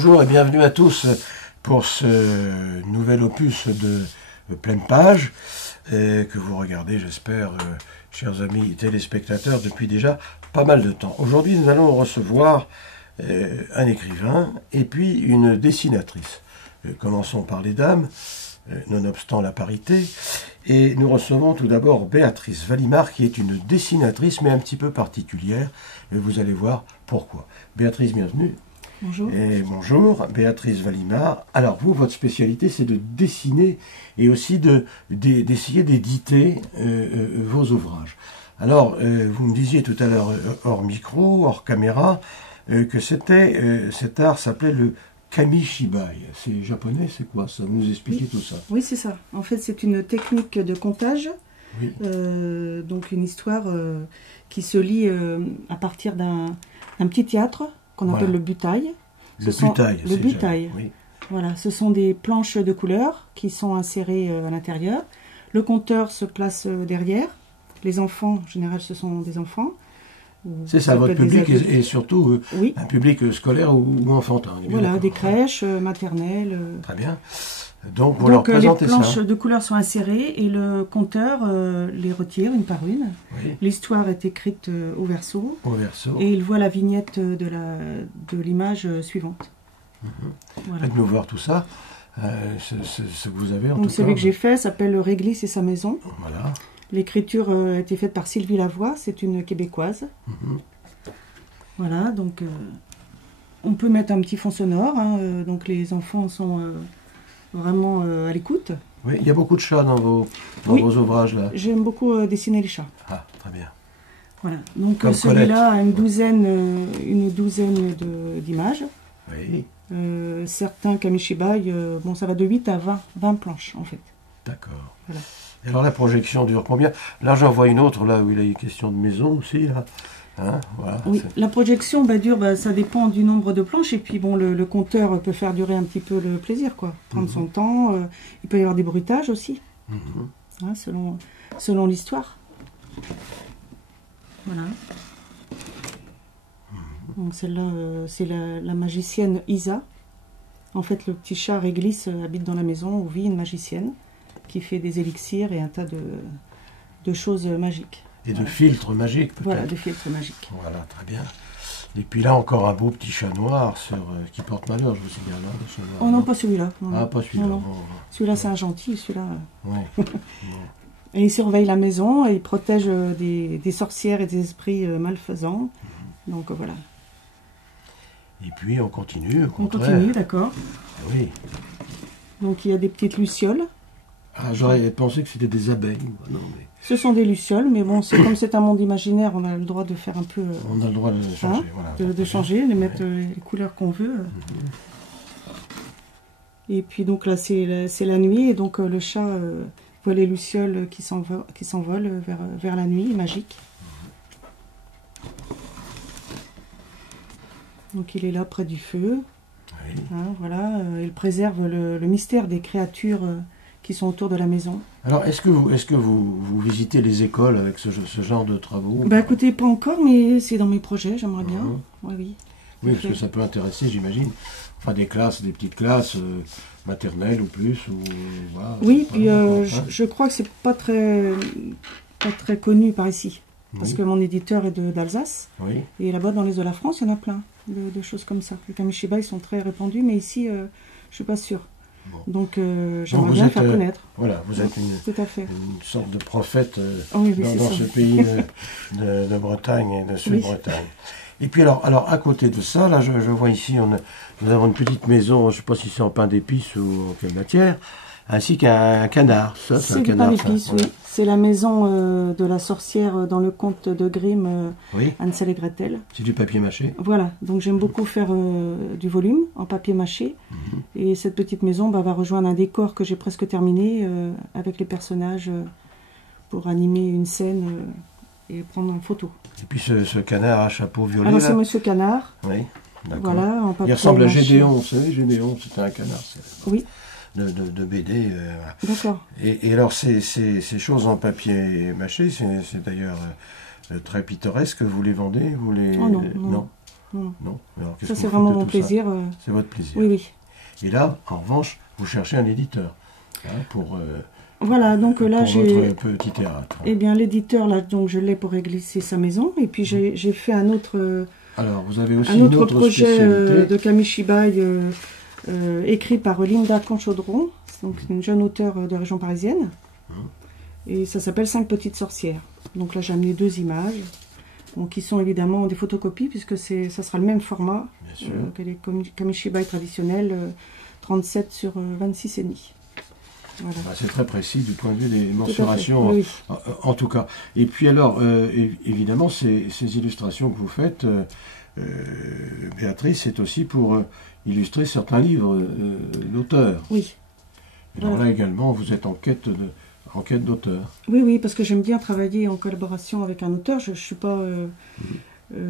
Bonjour et bienvenue à tous pour ce nouvel opus de Pleine Page que vous regardez, j'espère, chers amis téléspectateurs, depuis déjà pas mal de temps. Aujourd'hui, nous allons recevoir un écrivain et puis une dessinatrice. Commençons par les dames, nonobstant la parité. Et nous recevons tout d'abord Béatrice Valimard, qui est une dessinatrice, mais un petit peu particulière. Et vous allez voir pourquoi. Béatrice, bienvenue. Bonjour. Et bonjour, Béatrice Valimard. Alors, vous, votre spécialité, c'est de dessiner et aussi d'essayer d'éditer vos ouvrages. Alors, vous me disiez tout à l'heure, hors micro, hors caméra, que cet art s'appelait le kamishibai. C'est japonais, c'est quoi ça? Vous nous expliquez tout ça? Oui, c'est ça. En fait, c'est une technique de comptage. Oui. Donc, une histoire qui se lit à partir d'un petit théâtre qu'on appelle le butai. Le butai. Oui. Voilà, ce sont des planches de couleurs qui sont insérées à l'intérieur. Le compteur se place derrière. Les enfants, en général, ce sont des enfants. C'est ça, votre public est surtout oui. Un public scolaire ou enfantin. Voilà, des crèches, maternelles. Très bien. Donc, vous leur présentez ça. Les planches de couleurs sont insérées et le compteur les retire une par une. Oui. L'histoire est écrite au verso. Au verso. Et il voit la vignette de l'image suivante. Voilà. Faites-nous voir tout ça. Ce que vous avez en tout cas. Donc, celui que j'ai fait s'appelle Le Réglisse et sa maison. Voilà. L'écriture a été faite par Sylvie Lavoie, c'est une québécoise. Voilà, donc on peut mettre un petit fond sonore, donc les enfants sont vraiment à l'écoute. Oui, il y a beaucoup de chats dans vos ouvrages là. J'aime beaucoup dessiner les chats. Ah, très bien. Voilà, donc celui-là a une douzaine d'images. Oui. Certains kamishibai, bon, ça va de 8 à 20 planches en fait. D'accord. Voilà. Et alors la projection dure combien? Là j'en vois une autre, là où il y a une question de maison aussi. Là. Hein, voilà, oui, la projection dure, ça dépend du nombre de planches. Et puis bon, le compteur peut faire durer un petit peu le plaisir, quoi. Prendre son temps. Il peut y avoir des bruitages aussi, hein, selon l'histoire. Voilà. Donc celle-là, c'est la magicienne Isa. En fait, le petit chat Réglisse habite dans la maison où vit une magicienne qui fait des élixirs et un tas de choses magiques. Et de filtres magiques, peut-être. Voilà, de filtres magiques. Voilà, très bien. Et puis là, encore un beau petit chat noir qui porte malheur, je vous signale. Hein, oh non, pas celui-là. Ah, pas celui-là. Bon. Celui-là, c'est un gentil, celui-là. Oui. Et il surveille la maison et il protège des sorcières et des esprits malfaisants. Donc voilà. Et puis, on continue, au contraire. On continue, d'accord. Oui. Donc il y a des petites lucioles. Ah, j'aurais pensé que c'était des abeilles. Non, mais... Ce sont des lucioles, mais bon, comme c'est un monde imaginaire, on a le droit de faire un peu... on a le droit de changer, voilà. De changer, de mettre les couleurs qu'on veut. Et puis donc là, c'est la nuit, et donc le chat voit les lucioles qui s'envolent vers la nuit, magique. Donc il est là près du feu. Oui. Hein, voilà, il préserve le mystère des créatures qui sont autour de la maison. Alors, est-ce que vous visitez les écoles avec ce genre de travaux? Écoutez, pas encore, mais c'est dans mes projets, j'aimerais bien. Oui, parce que ça peut intéresser, j'imagine. Enfin, des petites classes maternelles ou plus. Voilà, oui, puis je crois que c'est pas très connu par ici. Parce que mon éditeur est d'Alsace. Oui. Et là-bas, dans l'est de la France, il y en a plein de choses comme ça. Les kamishibai sont très répandus, mais ici, je ne suis pas sûre. Bon. Donc, j'aimerais bien faire connaître. Voilà, vous êtes tout à fait. Une sorte de prophète dans ça. ce pays de Bretagne et de Sud-Bretagne. Oui. Et puis alors, à côté de ça, là, je vois ici, nous avons une petite maison, je ne sais pas si c'est en pain d'épices ou en quelle matière, ainsi qu'un canard. C'est du pain d'épices, oui. C'est la maison de la sorcière dans le conte de Grimm, Hansel et Gretel. C'est du papier mâché. Voilà, donc j'aime beaucoup faire du volume en papier mâché. Et cette petite maison va rejoindre un décor que j'ai presque terminé avec les personnages pour animer une scène et prendre en photo. Et puis ce canard à chapeau violet. Alors c'est Monsieur Canard. Oui, d'accord. Voilà, en papier il ressemble mâché. à Gédéon, vous savez, Gédéon, c'était un canard. Oui. De BD. D'accord. Et alors, ces choses en papier mâché, c'est d'ailleurs très pittoresque. Vous les vendez? Oh non. Non. Alors, Ça, c'est vraiment mon plaisir. C'est votre plaisir. Oui, oui. Et là, en revanche, vous cherchez un éditeur pour... Voilà, donc là j'ai... Votre petit théâtre. Eh bien, l'éditeur, là, donc je l'ai pour réglisser sa maison. Et puis j'ai fait un autre... Alors, vous avez aussi un autre projet spécialité. de Kamishibai écrit par Linda Conchaudron, donc une jeune auteure de la région parisienne. Et ça s'appelle 5 petites sorcières. Donc là, j'ai amené 2 images, donc, qui sont évidemment des photocopies, puisque ça sera le même format que les Kamishibai traditionnels, 37 sur 26,5. Voilà. C'est très précis du point de vue des mensurations, oui. en tout cas. Et puis alors, évidemment, ces illustrations que vous faites, Béatrice, c'est aussi pour illustrer certains livres d'auteurs. Oui. Alors là également, vous êtes en quête d'auteur. Oui, oui, parce que j'aime bien travailler en collaboration avec un auteur. Je suis pas...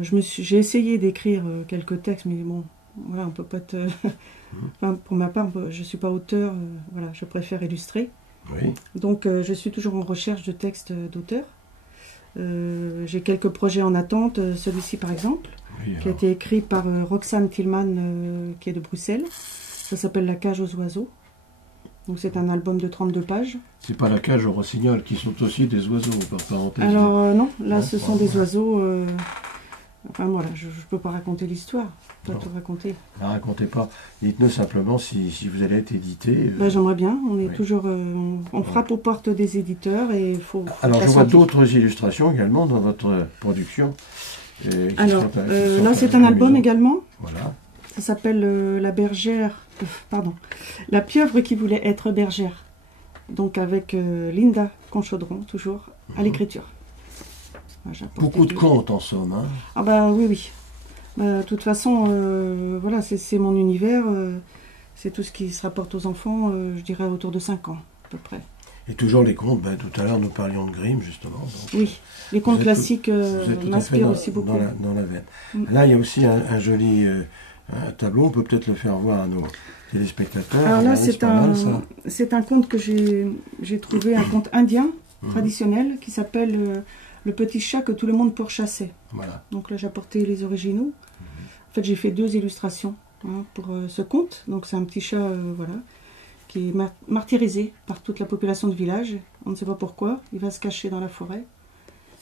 j'ai essayé d'écrire quelques textes, mais bon, voilà, on peut pas te... Enfin, pour ma part, je ne suis pas auteur, voilà, je préfère illustrer. Oui. Donc je suis toujours en recherche de textes d'auteurs. J'ai quelques projets en attente, celui-ci par exemple, qui a été écrit par Roxane Tillman, qui est de Bruxelles. Ça s'appelle La cage aux oiseaux. Donc c'est un album de 32 pages. C'est pas la cage aux rossignols, qui sont aussi des oiseaux, par parenthèse. Alors non, là ce sont des oiseaux... Enfin voilà, je ne peux pas raconter l'histoire. Toi, tout raconter. Ne racontez pas. Dites-nous simplement si vous allez être édité. J'aimerais bien. On est toujours, on frappe aux portes des éditeurs et il faut. Alors je vois d'autres illustrations également dans votre production. Alors là, c'est un album également. Voilà. Ça s'appelle La bergère. Pardon. La pieuvre qui voulait être bergère. Donc avec Linda Conchaudron, toujours à l'écriture. Beaucoup de contes en somme. Hein. Ah bah oui, oui. De toute façon, voilà, c'est mon univers. C'est tout ce qui se rapporte aux enfants, je dirais autour de 5 ans, à peu près. Et toujours les contes, tout à l'heure nous parlions de Grimm, justement. Donc, oui, les contes classiques m'inspirent aussi beaucoup. Dans la veine. Là, il y a aussi un joli un tableau, on peut peut-être le faire voir à nos téléspectateurs. Alors là, c'est un conte que j'ai trouvé, un conte indien, traditionnel, qui s'appelle... Le petit chat que tout le monde pourchassait. Voilà. Donc là, j'ai apporté les originaux. En fait, j'ai fait 2 illustrations pour ce conte. Donc c'est un petit chat voilà, qui est martyrisé par toute la population de village. On ne sait pas pourquoi. Il va se cacher dans la forêt.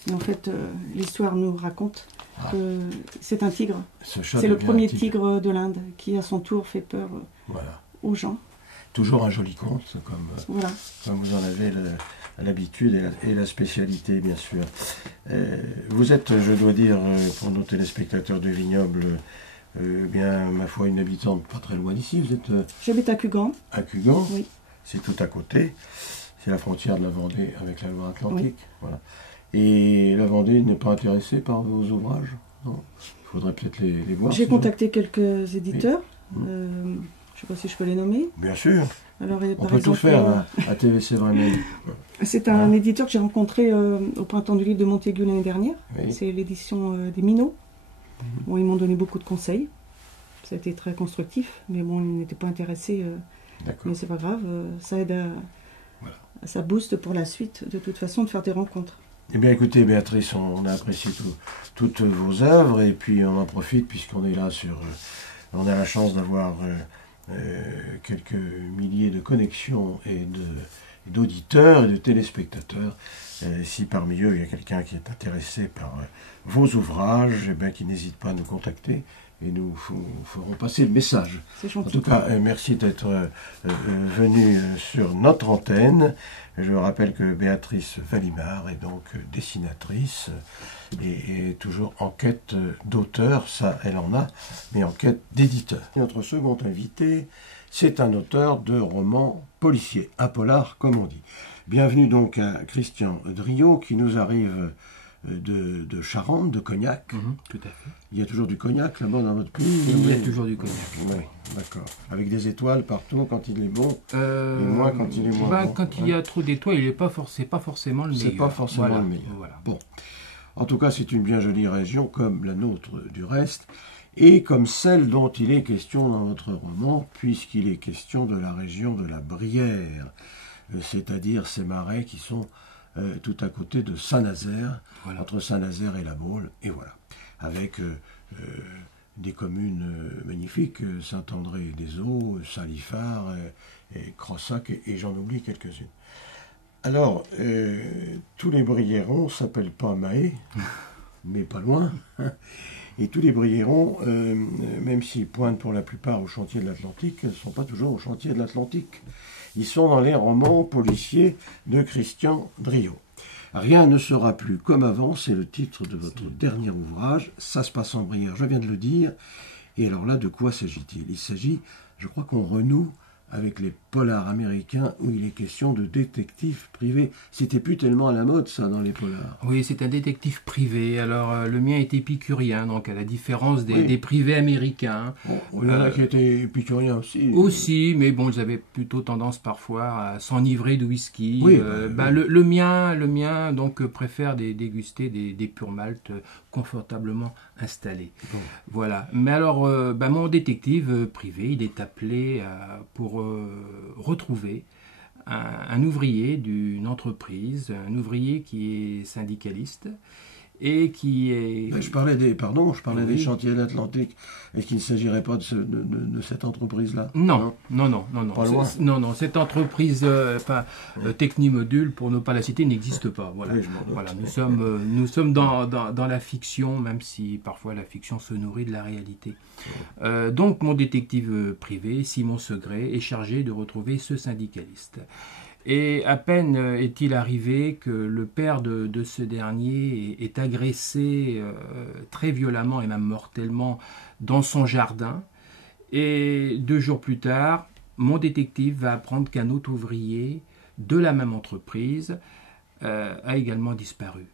Et en fait, l'histoire nous raconte que c'est un tigre. C'est le premier tigre de l'Inde qui, à son tour, fait peur aux gens. Toujours un joli conte, comme vous en avez l'habitude et la spécialité, bien sûr. Vous êtes, je dois dire, pour nos téléspectateurs du vignoble, bien, ma foi, une habitante pas très loin d'ici. Vous êtes... J'habite à Cugan. À Cugan, oui. C'est tout à côté. C'est la frontière de la Vendée avec la Loire-Atlantique. Oui. Voilà. Et la Vendée n'est pas intéressée par vos ouvrages? Non. Il faudrait peut-être les voir. J'ai contacté quelques éditeurs. Oui. Je ne sais pas si je peux les nommer. Bien sûr. Alors, on peut tout faire à TVC vraiment. C'est un éditeur que j'ai rencontré au Printemps du Livre de Montaigu l'année dernière. Oui. C'est l'édition des Minots. Bon, ils m'ont donné beaucoup de conseils. Ça a été très constructif, mais bon, ils n'étaient pas intéressés. Mais c'est pas grave, ça aide ça booste pour la suite, de toute façon, de faire des rencontres. Eh bien, écoutez, Béatrice, on a apprécié toutes vos œuvres, et puis on en profite, puisqu'on est là on a la chance d'avoir quelques milliers de connexions et d'auditeurs et de téléspectateurs. Si parmi eux il y a quelqu'un qui est intéressé par vos ouvrages, eh bien, qu'il n'hésite pas à nous contacter et nous ferons passer le message. En tout cas, merci d'être venu sur notre antenne. Je rappelle que Béatrice Valimard est donc dessinatrice et toujours en quête d'auteur, ça elle en a, mais en quête d'éditeur. Notre second invité, c'est un auteur de romans policiers, un polar comme on dit. Bienvenue donc à Christian Driot qui nous arrive de Charente, de Cognac. Tout à fait. Il y a toujours du cognac là-bas dans votre pays? Il y a toujours du cognac. Oui, d'accord. Avec des étoiles partout quand il est bon, et moins quand il est moins bon. Quand il y a trop d'étoiles, il n'est pas forcément le meilleur. C'est pas forcément le meilleur. Voilà. Bon. En tout cas, c'est une bien jolie région, comme la nôtre du reste, et comme celle dont il est question dans votre roman, puisqu'il est question de la région de la Brière, c'est-à-dire ces marais qui sont tout à côté de Saint-Nazaire, entre Saint-Nazaire et la Baule, et voilà, avec des communes magnifiques, Saint-André-des-Eaux, Saint-Liphard, et Crossac, et j'en oublie quelques-unes. Alors, tous les Briérons s'appellent pas Mahé, mais pas loin. Et tous les Briérons, même s'ils pointent pour la plupart au chantier de l'Atlantique, ne sont pas toujours au chantier de l'Atlantique. Ils sont dans les romans policiers de Christian Driot. Rien ne sera plus comme avant, c'est le titre de votre dernier ouvrage. Ça se passe en Brière, je viens de le dire. Et alors là, de quoi s'agit-il? Il s'agit, je crois qu'on renoue avec les polars américains où il est question de détectives privés. C'était plus tellement à la mode, ça, dans les polars. Oui, c'est un détective privé. Alors, le mien est épicurien, donc à la différence des privés américains. Bon, il y en a qui étaient épicuriens aussi. Aussi, mais bon, ils avaient plutôt tendance parfois à s'enivrer de whisky. Oui, le mien, donc, préfère déguster des purs maltes confortablement installés. Bon. Voilà. Mais alors, mon détective privé, il est appelé pour retrouver un ouvrier d'une entreprise, un ouvrier qui est syndicaliste et qui est... Je parlais des chantiers de l'Atlantique. Est-ce qu'il ne s'agirait pas de cette entreprise-là? Non. Pas loin. Non, cette entreprise, Technimodule, pour ne pas la citer, n'existe pas. Voilà. Oui, Voilà, nous sommes dans la fiction, même si parfois la fiction se nourrit de la réalité. Donc, mon détective privé, Simon Segré, est chargé de retrouver ce syndicaliste. Et à peine est-il arrivé que le père de ce dernier est agressé très violemment et même mortellement dans son jardin. Et 2 jours plus tard, mon détective va apprendre qu'un autre ouvrier de la même entreprise a également disparu.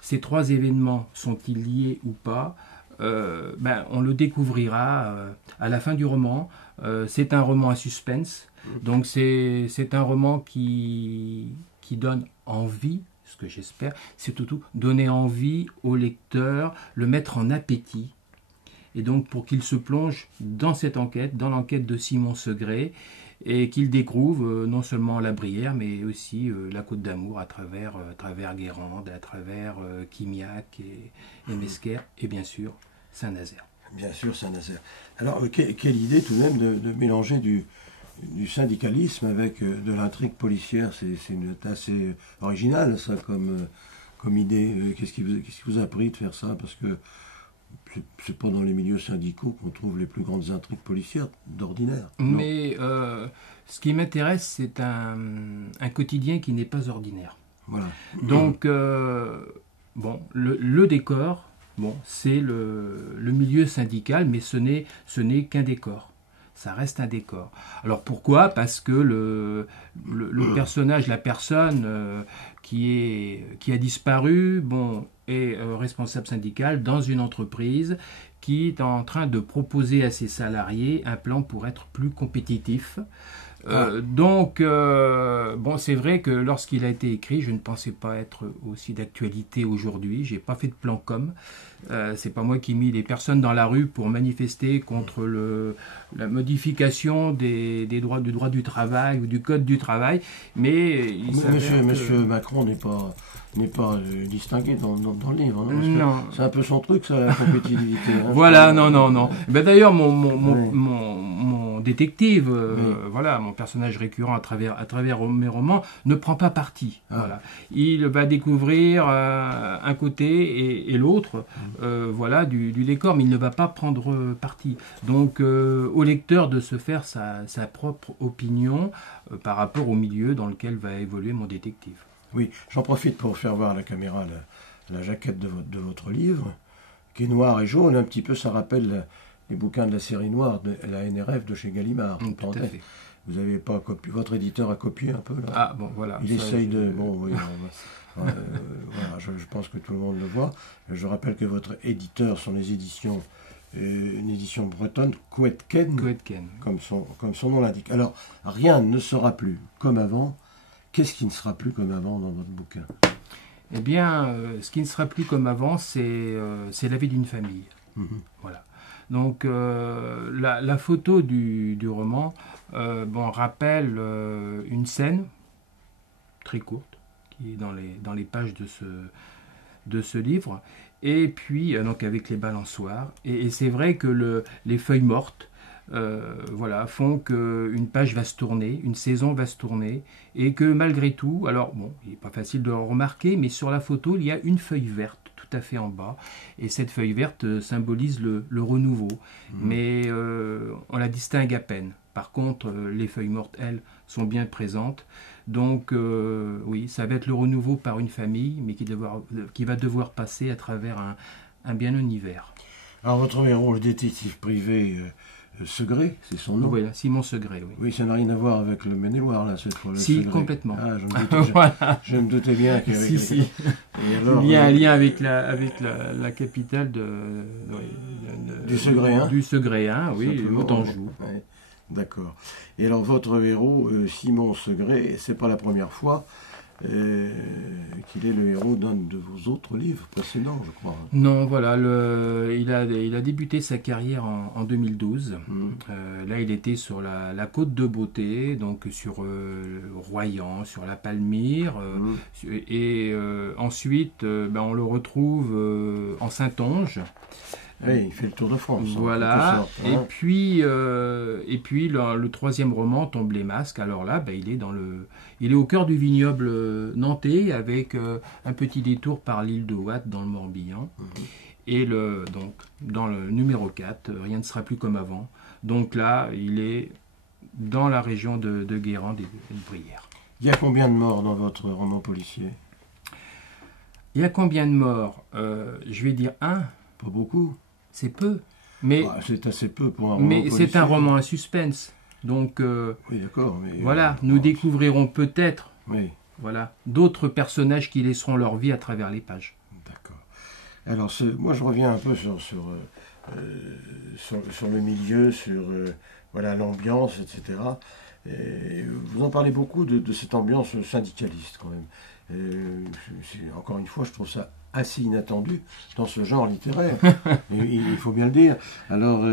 Ces 3 événements sont-ils liés ou pas? On le découvrira à la fin du roman. C'est un roman à suspense. Donc c'est un roman qui donne envie, ce que j'espère, c'est surtout donner envie au lecteur, le mettre en appétit. Et donc pour qu'il se plonge dans cette enquête, dans l'enquête de Simon Segré, et qu'il découvre non seulement la Brière, mais aussi la Côte d'Amour à travers Guérande, à travers Quimiac et Mesquer, et bien sûr Saint-Nazaire. Bien sûr, Saint-Nazaire. Alors, quelle idée tout de même de mélanger du syndicalisme avec de l'intrigue policière. C'est assez original, ça, comme idée. Qu'est-ce qui vous a pris de faire ça? Parce que c'est pas dans les milieux syndicaux qu'on trouve les plus grandes intrigues policières d'ordinaire. Mais ce qui m'intéresse, c'est un quotidien qui n'est pas ordinaire. Voilà. Donc, le décor, c'est le milieu syndical, mais ce n'est qu'un décor. Ça reste un décor. Alors pourquoi? Parce que le personnage, la personne qui a disparu, est responsable syndical dans une entreprise qui est en train de proposer à ses salariés un plan pour être plus compétitif. C'est vrai que lorsqu'il a été écrit, je ne pensais pas être aussi d'actualité aujourd'hui. J'ai pas fait de plan com. C'est pas moi qui ai mis les personnes dans la rue pour manifester contre la modification du droit du travail ou du code du travail. Mais Monsieur Macron n'est pas distingué dans le livre. Hein, non. C'est un peu son truc, ça, la compétitivité. Hein, voilà, non. D'ailleurs, mon détective, mon personnage récurrent à travers mes romans, ne prend pas parti. Voilà. Il va découvrir un côté et l'autre du décor, mais il ne va pas prendre parti. Donc, au lecteur de se faire sa propre opinion par rapport au milieu dans lequel va évoluer mon détective. Oui, j'en profite pour faire voir à la caméra la jaquette de votre livre, qui est noire et jaune. Un petit peu, ça rappelle les bouquins de la série noire, de la NRF de chez Gallimard. Tout à fait. Vous n'avez pas copié, votre éditeur a copié un peu là. Ah bon, voilà. Il essaye de... Bon, oui, voilà, je pense que tout le monde le voit. Je rappelle que votre éditeur sont les éditions, une édition bretonne, Couetken, comme son nom l'indique. Alors, rien ne sera plus comme avant. Qu'est-ce qui ne sera plus comme avant dans votre bouquin? Eh bien, ce qui ne sera plus comme avant, c'est la vie d'une famille. Voilà. Donc, la photo du roman rappelle une scène très courte qui est dans les pages de ce livre Et puis, donc avec les balançoires. Et c'est vrai que les feuilles mortes, voilà, font qu'une page va se tourner, une saison va se tourner, et que malgré tout, alors bon, il n'est pas facile de le remarquer, mais sur la photo, il y a une feuille verte tout à fait en bas, et cette feuille verte symbolise le renouveau, mais on la distingue à peine. Par contre, les feuilles mortes, elles, sont bien présentes. Donc, oui, ça va être le renouveau par une famille, mais qui va devoir passer à travers un bien univers. Alors, votre héros, le détective privé Segré, c'est son nom. Oui, Simon Segré, oui. Oui, ça n'a rien à voir avec le Maine-et-Loire, là, cette fois. Si, Segré. complètement. Ah, je me doutais bien qu'il y avait si. Alors, il y a un lien avec la capitale du Segréen. Du Segréen, oui, Montanjou. Ouais. D'accord. Et alors, votre héros, Simon Segré, c'est pas la première fois qu'il est le héros d'un de vos autres livres précédents, je crois. Non, voilà, il a débuté sa carrière en 2012. Là, il était sur la côte de Beauté, donc sur Royan, sur la Palmyre. Et ensuite, on le retrouve en Saintonge. Oui, il fait le tour de France. Voilà. Et puis le troisième roman, Tombe les masques. Alors là, il est au cœur du vignoble nantais avec un petit détour par l'île de Watt dans le Morbihan. Et donc dans le numéro 4, rien ne sera plus comme avant. Donc là, il est dans la région de Guérande et de Brière. Il y a combien de morts dans votre roman policier? Il y a combien de morts? Je vais dire 1. Pas beaucoup. C'est peu. Mais c'est assez peu pour un roman policier. Mais c'est un roman à suspense. Donc, oui, d'accord. Mais voilà, nous découvrirons peut-être voilà, d'autres personnages qui laisseront leur vie à travers les pages. D'accord. Alors, moi, je reviens un peu sur le milieu, sur voilà, l'ambiance, etc. Et vous en parlez beaucoup de cette ambiance syndicaliste, quand même. Encore une fois, je trouve ça assez inattendu dans ce genre littéraire. Il faut bien le dire. Alors,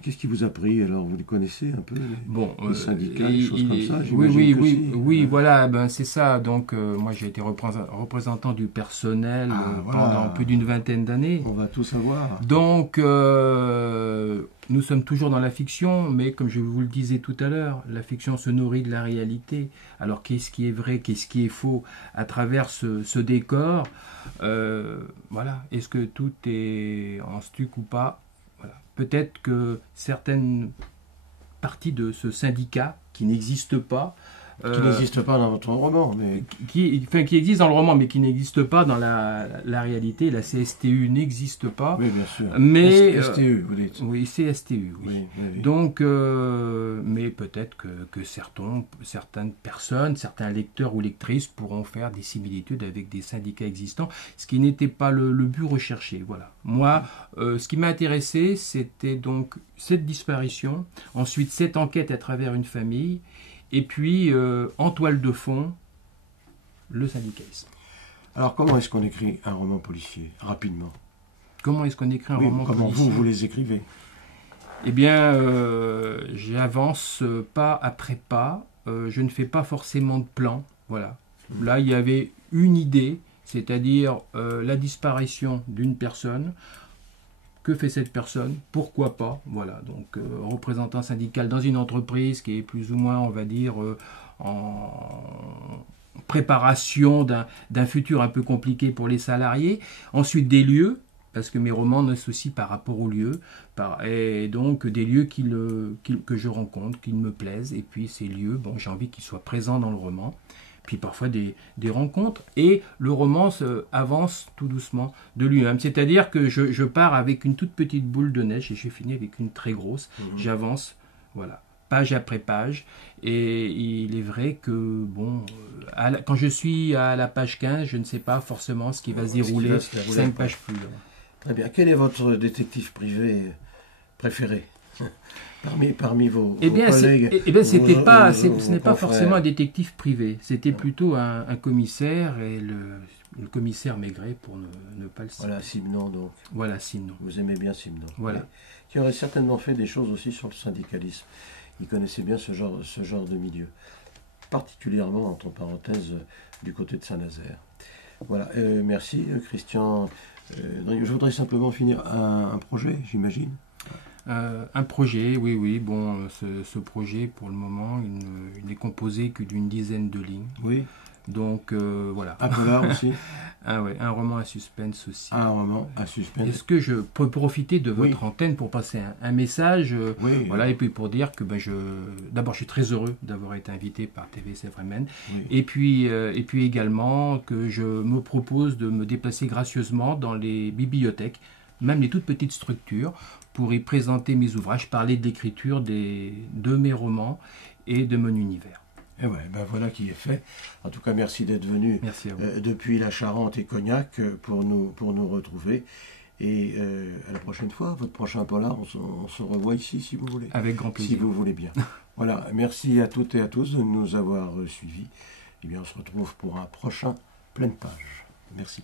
qu'est-ce qui vous a pris? Alors, vous les connaissez un peu, les syndicats, des choses comme ça? Oui, voilà, c'est ça. Donc, moi, j'ai été représentant du personnel pendant plus d'une vingtaine d'années. On va tout savoir. Donc, nous sommes toujours dans la fiction, mais comme je vous le disais tout à l'heure, la fiction se nourrit de la réalité. Alors, qu'est-ce qui est vrai, qu'est-ce qui est faux à travers ce décor? Voilà, est-ce que tout est en stuc ou pas? Voilà. Peut-être que certaines parties de ce syndicat qui n'existe pas, qui n'existe pas dans votre roman, mais qui existe dans le roman, mais qui n'existe pas dans la réalité. La CSTU n'existe pas. Oui, bien sûr. Mais STU, vous dites. Oui, CSTU. Oui. Donc, mais peut-être que certaines personnes, certains lecteurs ou lectrices pourront faire des similitudes avec des syndicats existants, ce qui n'était pas le but recherché. Voilà. Moi, ce qui m'a intéressé, c'était donc cette disparition, ensuite cette enquête à travers une famille. Et puis, en toile de fond, le syndicalisme. Alors, comment est-ce qu'on écrit un roman policier, rapidement? Comment est-ce qu'on écrit un roman policier? Comment vous les écrivez? Eh bien, j'avance pas après pas. Je ne fais pas forcément de plan. Voilà. Là, il y avait une idée, c'est-à-dire la disparition d'une personne. Que fait cette personne? Pourquoi pas? Voilà, donc représentant syndical dans une entreprise qui est plus ou moins, on va dire, en préparation d'un futur un peu compliqué pour les salariés. Ensuite, des lieux, parce que mes romans naissent aussi par rapport aux lieux, et donc des lieux que je rencontre, qui me plaisent, et puis ces lieux, j'ai envie qu'ils soient présents dans le roman. Puis parfois des rencontres, et le roman avance tout doucement de lui-même. C'est-à-dire que je pars avec une toute petite boule de neige et je finis avec une très grosse. J'avance, voilà, page après page, et il est vrai que, quand je suis à la page 15, je ne sais pas forcément ce qui va se dérouler 5 pages plus loin. Très bien. Quel est votre détective privé préféré parmi vos collègues? Ce n'est pas forcément un détective privé. C'était plutôt un commissaire, et le commissaire Maigret, pour ne pas le citer. Voilà, Simon, donc. Voilà, Simon. Vous aimez bien Simon. Voilà. Oui. Qui aurait certainement fait des choses aussi sur le syndicalisme. Il connaissait bien ce genre de milieu. Particulièrement, entre parenthèses, du côté de Saint-Nazaire. Voilà. Merci, Christian je voudrais simplement finir un projet, j'imagine. Un projet, oui. Bon, ce projet, pour le moment, il n'est composé que d'une dizaine de lignes. Oui. Donc, voilà. Un polar aussi. Un roman à suspense aussi. Un roman à suspense. Est-ce que je peux profiter de votre antenne pour passer un message voilà, et puis pour dire que d'abord, je suis très heureux d'avoir été invité par TV Sèvres-Maine. Oui. Et puis également que je me propose de me déplacer gracieusement dans les bibliothèques, même les toutes petites structures, pour y présenter mes ouvrages, parler de l'écriture de mes romans et de mon univers. Et voilà qui est fait. En tout cas, merci d'être venu depuis la Charente et Cognac pour nous retrouver. Et à la prochaine fois, votre prochain polar, on se revoit ici si vous voulez. Avec grand plaisir. Si vous voulez bien. Voilà, merci à toutes et à tous de nous avoir suivis. Et bien, on se retrouve pour un prochain Pleine Page. Merci.